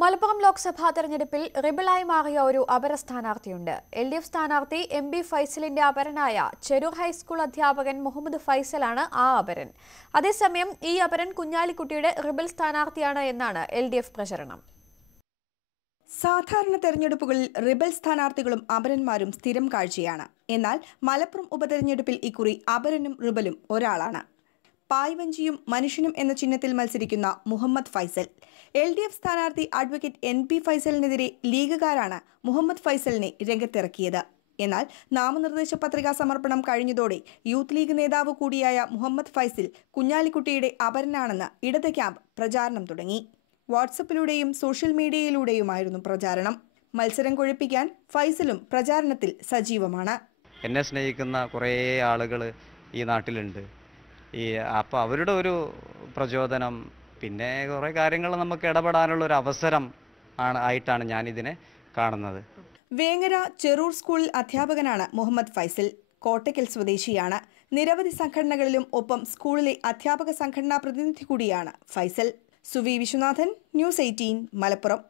മലപ്പുറം ലോക്സഭാ തെരഞ്ഞെടുപ്പിൽ റിബലായി മാറിയ ഒരു അപര സ്ഥാനാർത്ഥിയുണ്ട്. LDF സ്ഥാനാർത്ഥി MB ഫൈസലിന്റെ അപരനായ ചെരൂർ ഹൈസ്കൂൾ അധ്യാപകൻ മുഹമ്മദ് ഫൈസലാണ് ആ അപരൻ. അതേസമയം ഈ അപരൻ കുഞ്ഞാലിക്കുട്ടിയുടെ റിബൽ സ്ഥാനാർത്ഥിയാണ് എന്നാണ് LDF പ്രചരണം. സാധാരണ തെരഞ്ഞെടുപ്പുകളിൽ റിബൽ സ്ഥാനാർത്ഥികളും അപരന്മാരും സ്ഥിരം കാഴ്ചയാണ്. എന്നാൽ മലപ്പുറം ഉപതെരഞ്ഞെടുപ്പിൽ ഇക്കുറി അപരനും റിബലും ഒരാളാണ്. പായ്വഞ്ചിയും മനുഷ്യനും എന്ന ചിഹ്നത്തിൽ മത്സരിക്കുന്ന മുഹമ്മദ് ഫൈസൽ. LDF സ്ഥാനാർത്ഥി അഡ്വക്കേറ്റ് NP ഫൈസലിനെതിരെ ലീഗുകാരാണ് മുഹമ്മദ് ഫൈസലിനെ രംഗത്തിറക്കിയത്. എന്നാൽ നാമനിർദ്ദേശ പത്രികാ സമർപ്പണം കഴിഞ്ഞതോടെ യൂത്ത് ലീഗ് നേതാവ് കൂടിയായ മുഹമ്മദ് ഫൈസൽ കുഞ്ഞാലിക്കുട്ടിയുടെ അപരനാണെന്ന് ഇടത് ക്യാമ്പ് പ്രചാരണം തുടങ്ങി. വാട്സപ്പിലൂടെയും സോഷ്യൽ മീഡിയയിലൂടെയുമായിരുന്നു പ്രചാരണം. മത്സരം കൊഴുപ്പിക്കാൻ ഫൈസലും പ്രചാരണത്തിൽ സജീവമാണ്. എന്നെ സ്നേഹിക്കുന്ന കുറേ ആളുകൾ ഈ നാട്ടിലുണ്ട്. അപ്പോൾ അവരുടെ ഒരു പ്രചോദനം, പിന്നെ കുറേ കാര്യങ്ങൾ നമുക്ക് ഇടപെടാനുള്ള ഒരു അവസരം ആയിട്ടാണ് ഞാനിതിനെ കാണുന്നത്. വേങ്ങര ചെറൂർ സ്കൂളിൽ അധ്യാപകനാണ് മുഹമ്മദ് ഫൈസൽ. കോട്ടയ്ക്കൽ സ്വദേശിയാണ്. നിരവധി സംഘടനകളിലും ഒപ്പം സ്കൂളിലെ അധ്യാപക സംഘടനാ പ്രതിനിധി കൂടിയാണ് ഫൈസൽ. സുവി വിശ്വനാഥൻ, News 18, മലപ്പുറം.